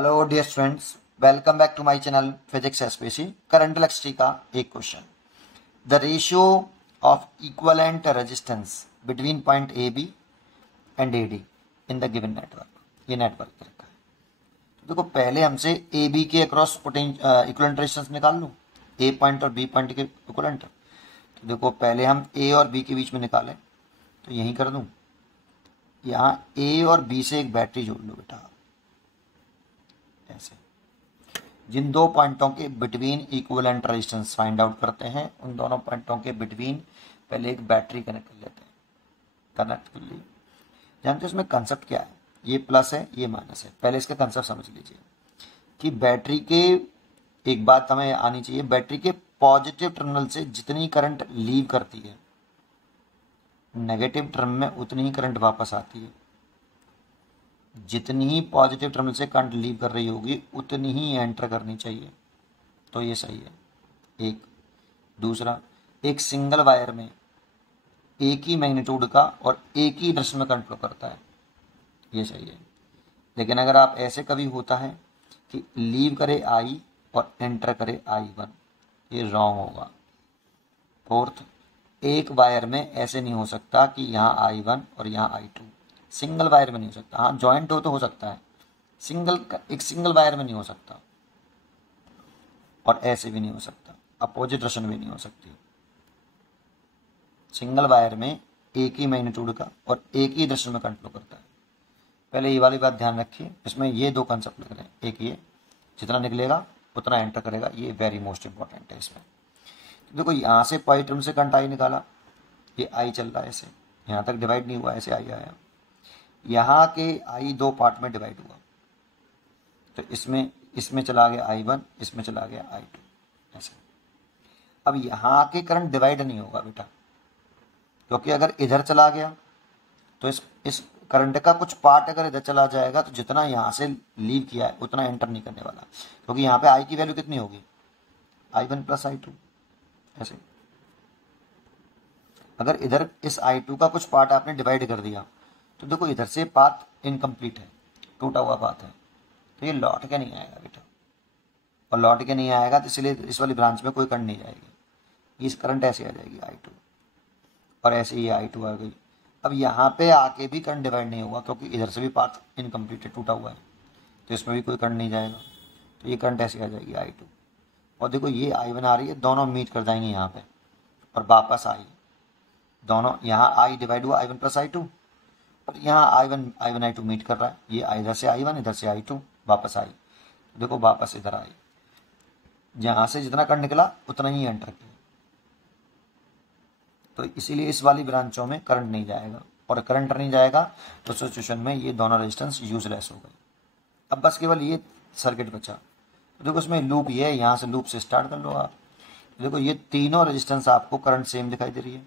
Hello dear students, welcome back to my channel physics SPC. Current electricity का एक question. The ratio of equivalent resistance between point A B and A D in the given network. ये network रखा है। तो देखो, पहले हमसे A B के अक्रॉस इक्विवेलेंट रेजिस्टेंस निकाल लूँ, ए पॉइंट और बी पॉइंट के इक्विवेलेंट। तो देखो, पहले हम ए और बी के बीच में निकालें, तो यहीं कर दूँ। यहाँ ए और बी से एक बैटरी जोड़ लो बेटा, ऐसे। जिन दो पॉइंटों के between equivalent resistance find out करते हैं, उन दोनों पॉइंटों के बिटवीन पहले एक बैटरी कनेक्ट कर लेते हैं। कनेक्ट कर ली। जानते हैं इसमें कंसेप्ट क्या है? ये प्लस है, ये माइनस है। पहले इसका कंसेप्ट समझ लीजिए कि बैटरी के, एक बात हमें आनी चाहिए, बैटरी के पॉजिटिव टर्मिनल से जितनी करंट लीव करती है, नेगेटिव टर्मिनल में उतनी ही करंट वापस आती है। जितनी ही पॉजिटिव टर्मिनल से करंट लीव कर रही होगी, उतनी ही एंटर करनी चाहिए। तो ये सही है। एक दूसरा, एक सिंगल वायर में एक ही मैग्नीट्यूड का और एक ही डायरेक्शन में करंट फ्लो करता है, ये सही है। लेकिन अगर आप ऐसे कभी होता है कि लीव करे आई और एंटर करे I1, ये रॉन्ग होगा। फोर्थ, एक वायर में ऐसे नहीं हो सकता कि यहाँ I1 और यहाँ I2, सिंगल वायर में नहीं हो सकता। हाँ, जॉइंट हो तो हो सकता है, एक सिंगल वायर में नहीं हो सकता। और ऐसे भी नहीं हो सकता, अपोजिट डायरेक्शन भी नहीं हो सकती। सिंगल वायर में एक ही मैग्नीट्यूड का और एक ही डायरेक्शन में करंट फ्लो करता है। पहले ये वाली बात ध्यान रखिए, इसमें ये दो कंसेप्ट लिख रहे हैं। एक ये, जितना निकलेगा उतना एंटर करेगा, ये वेरी मोस्ट इंपॉर्टेंट है इसमें। तो देखो, यहाँ से पॉजिटिव से करंट आई निकाला, ये आई चल रहा है ऐसे, यहाँ तक डिवाइड नहीं हुआ, ऐसे आई आया। यहाँ के आई दो पार्ट में डिवाइड हुआ, तो इसमें चला गया I1, इसमें चला गया I2, ऐसे। अब यहाँ के करंट डिवाइड नहीं होगा बेटा, क्योंकि अगर इधर चला गया तो इस करंट का कुछ पार्ट अगर इधर चला जाएगा, तो जितना यहाँ से लीव किया है उतना एंटर नहीं करने वाला, क्योंकि यहाँ पे I की वैल्यू कितनी होगी? I1 प्लस I2, ऐसे। अगर इधर इस I2 का कुछ पार्ट आपने डिवाइड कर दिया, तो देखो इधर से पाथ इनकम्प्लीट है, टूटा हुआ पाथ है, तो ये लौट के नहीं आएगा बेटा। और लौट के नहीं आएगा तो इसलिए इस वाली ब्रांच में कोई करंट नहीं जाएगी। इस करंट ऐसे आ जाएगी I2, और ऐसे ही I2 आ गई। अब यहाँ पे आके भी करंट डिवाइड नहीं होगा, क्योंकि इधर से भी पाथ इनकम्प्लीट है, टूटा हुआ है, तो इसमें भी कोई करंट नहीं जाएगा। तो ये करंट ऐसे आ जाएगी I2। और देखो, ये I1 आ रही है, दोनों मीट कर जाएंगे यहाँ पे, और वापस आई दोनों, यहाँ I डिवाइड हुआ I1 प्लस I2, और यहाँ I1 I2 मीट कर रहा है। ये इधर से I1, इधर से I2, वापस आई। देखो, वापस इधर आई, जहाँ से जितना करंट निकला उतना ही एंटर किया। तो इसीलिए इस वाली ब्रांचों में करंट नहीं जाएगा, और करंट नहीं जाएगा तो सिचुएशन में ये दोनों रेजिस्टेंस यूजलेस हो गए। अब बस केवल ये सर्किट बचा। तो देखो, इसमें लूप ये है, यहाँ से लूप से स्टार्ट कर लो आप। देखो, ये तीनों रेजिस्टेंस आपको करंट सेम दिखाई दे रही है,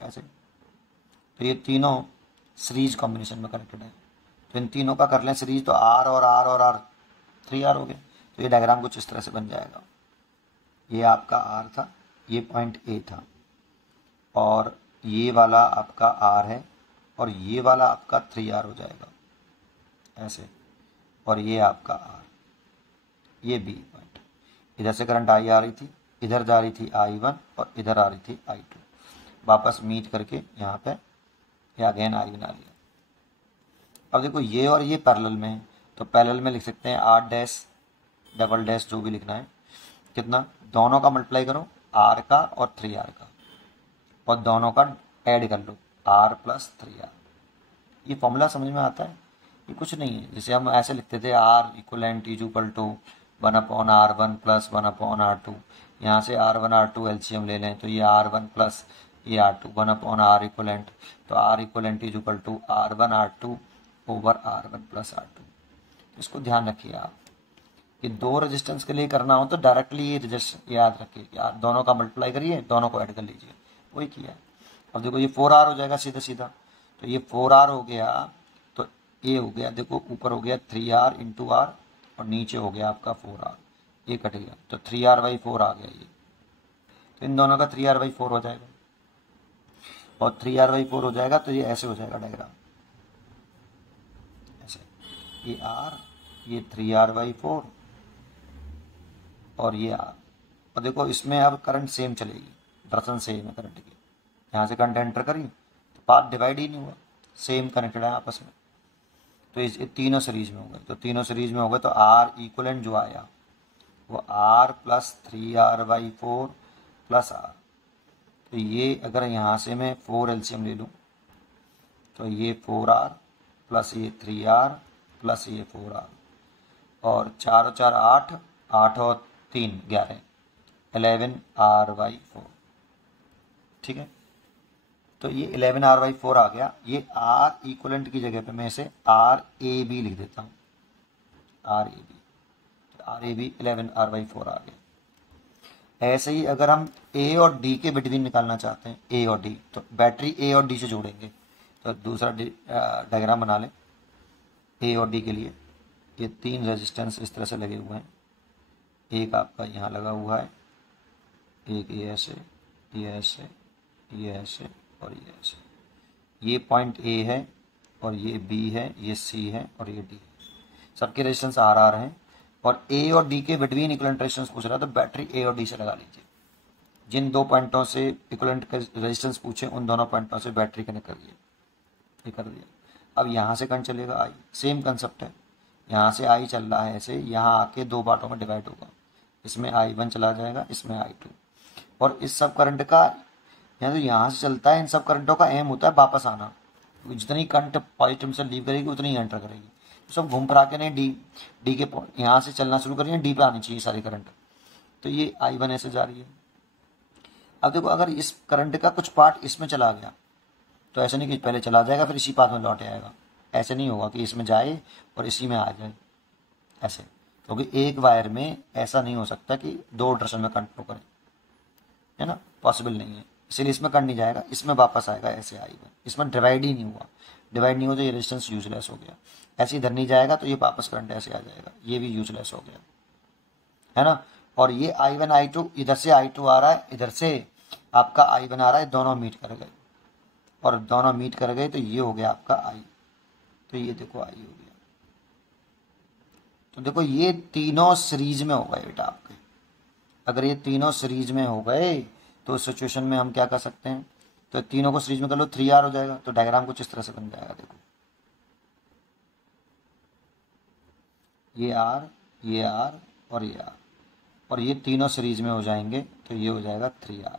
ऐसे। तो ये तीनों सीरीज कॉम्बिनेशन में कनेक्टेड है। तो इन तीनों का कर लें सीरीज, तो R और R और R 3R हो गए। तो ये डायग्राम कुछ इस तरह से बन जाएगा। ये आपका R था, ये पॉइंट A था, और ये वाला आपका R है, और ये वाला आपका 3R हो जाएगा, ऐसे। और ये आपका R, ये B पॉइंट। इधर से करंट I आ रही थी, इधर जा रही थी I1, और इधर आ रही थी I2, वापस मीट करके यहाँ पे अगेन I1 आ लिया। अब देखो, ये और ये पैरेलल में है, तो पैरेलल में लिख सकते हैं R डैश डबल डैश, जो भी लिखना है। कितना? दोनों का मल्टीप्लाई करो, R का और 3R का, और दोनों का ऐड कर लो, R प्लस 3R। ये फॉर्मूला समझ में आता है? ये कुछ नहीं है, जैसे हम ऐसे लिखते थे R equivalent is equal to 1/R1 plus 1/R2। यहाँ से R1 R2 एलसीएम ले लें, तो ये R1 प्लस ये R2 1/R इक्वलेंट, तो R equivalent is equal to R1 R2 over R1 plus R2। इसको ध्यान रखिए आप। ये दो रेजिस्टेंस के लिए करना हो तो डायरेक्टली ये रजिस्टर याद रखिए, यार दोनों का मल्टीप्लाई करिए, दोनों को ऐड कर लीजिए, वही किया है। अब देखो, ये 4R हो जाएगा सीधा सीधा, तो ये 4R हो गया, तो ये हो गया, देखो ऊपर हो गया 3R इंटू R, और नीचे हो गया आपका 4R, ये कट गया, तो 3R/4 आ गया ये। तो इन दोनों का 3R/4 हो जाएगा, और 3R/4 हो जाएगा, तो ये ऐसे हो जाएगा डायग्राम, ऐसे। ये R, ये 3R/4 और ये R। और देखो इसमें अब करंट सेम चलेगी, डायरेक्शन सेम है करंट की। यहाँ से करंट एंटर करी तो पाथ डिवाइड ही नहीं हुआ, सेम कनेक्टेड है आपस में। तो ये तीनों सीरीज में हो गए, तो तीनों सीरीज में हो गए तो R इक्वलेंट जो आया वो R plus 3R/4 plus R। तो ये अगर यहाँ से मैं 4 एलसीएम ले लूँ तो ये 4R प्लस ये 3R प्लस ये 4R, और 4 और 4 8, 8 और 3 11, 11R/4। ठीक है, तो ये 11R/4 आ गया। ये R इक्वलेंट की जगह पे मैं इसे RAB लिख देता हूँ, RAB 11R/4 आ गया। ऐसे ही अगर हम A और D के बिटवीन निकालना चाहते हैं, A और D, तो बैटरी A और D से जोड़ेंगे। तो दूसरा डायग्राम बना लें A और D के लिए। ये 3 रेजिस्टेंस इस तरह से लगे हुए हैं, एक आपका यहाँ लगा हुआ है, एक ये ऐसे, ये ऐसे, ये ऐसे और ये ऐसे। ये पॉइंट A है और ये B है, ये C है और ये D है। सबके रेजिस्टेंस R हैं और A और D के बिटवीन इक्विवेलेंट रेजिस्टेंस पूछ रहा है, तो बैटरी A और D से लगा लीजिए। जिन दो पॉइंटों से इक्विवेलेंट रेजिस्टेंस पूछे उन दोनों पॉइंटों से बैटरी कनेक्ट करिए। ये कर दिया। अब यहाँ से करंट चलेगा I, सेम कंसेप्ट है। यहाँ से I चल रहा है ऐसे, यहाँ आके दो पार्टों में डिवाइड होगा, इसमें I1 चला जाएगा, इसमें I2। और इस सब करंट का यहाँ तो यहाँ से चलता है, इन सब करंटों का एम होता है वापस आना। जितनी करंट पॉजिटिव से लीव करेगी उतनी एंटर करेगी। तो सब घूम फिरा के नहीं डी के यहाँ से चलना शुरू करिए, डी पे आनी चाहिए सारी करंट। तो ये I1 ऐसे जा रही है। अब देखो अगर इस करंट का कुछ पार्ट इसमें चला गया तो ऐसा नहीं कि पहले चला जाएगा फिर इसी पाथ में लौट आएगा, ऐसे नहीं होगा कि इसमें जाए और इसी में आ जाए ऐसे, क्योंकि एक वायर में ऐसा नहीं हो सकता कि दो डायरेक्शन में करंट फ्लो करे, है ना, पॉसिबल नहीं है। इसीलिए इसमें करंट नहीं जाएगा, इसमें वापस आएगा ऐसे I1। इसमें डिवाइड ही नहीं हुआ, डिवाइड नहीं हुआ तो ये रेजिस्टेंस यूजलेस हो गया। ऐसे इधर नहीं जाएगा तो ये वापस करंट ऐसे आ जाएगा, ये भी यूजलेस हो गया, है ना। और ये I1 I2, इधर से I2 आ रहा है, इधर से आपका I1 आ रहा है, दोनों मीट कर गए और दोनों मीट कर गए तो ये हो गया आपका I। तो ये देखो I हो गया। तो देखो ये तीनों सीरीज में हो गए बेटा आपके। अगर ये तीनों सीरीज में हो गए तो उस सिचुएशन में हम क्या कर सकते हैं, तो तीनों को सीरीज में कर लो, 3R हो जाएगा। तो डायग्राम कुछ इस तरह से बन जाएगा, देखो ये R, ये R और ये R, और ये तीनों सीरीज में हो जाएंगे तो ये हो जाएगा 3R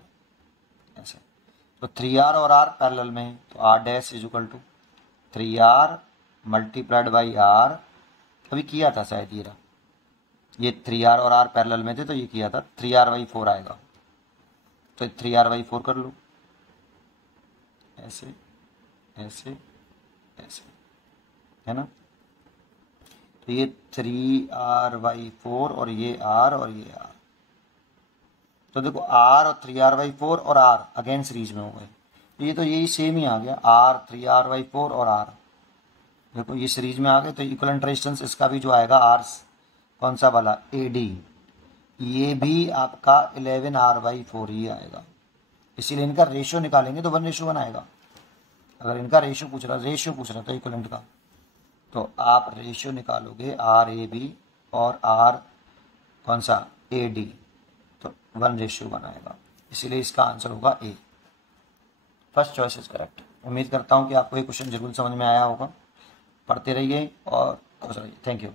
ऐसे। तो 3R और R पैरेलल में है तो R dash is equal to 3R multiplied by R। अभी किया था शायद ये 3R और R पैरेलल में थे तो ये किया था, 3R/4 आएगा। तो 3R/4 कर लो, ऐसे ऐसे ऐसे, है ना। तो ये 3R/4 और ये R और ये R। तो देखो R और 3R/4 और R अगेन सीरीज में हो गए। तो यही सेम ही आ गया, R 3R/4 और R। देखो ये सीरीज में आ गए तो इक्विवेलेंट रेजिस्टेंस इसका भी जो आएगा R कौन सा वाला AD, ये भी आपका 11R/4 ही आएगा। इसीलिए इनका रेशियो निकालेंगे तो 1:1 आएगा। अगर इनका रेशियो पूछ रहा था इक्विवेलेंट का, तो आप रेशियो निकालोगे RAB और R कौन सा AD, तो 1:1 आएगा। इसीलिए इसका आंसर होगा A। First choice is correct. उम्मीद करता हूँ कि आपको ये क्वेश्चन जरूर समझ में आया होगा। पढ़ते रहिए और खुश रहिए। Thank you.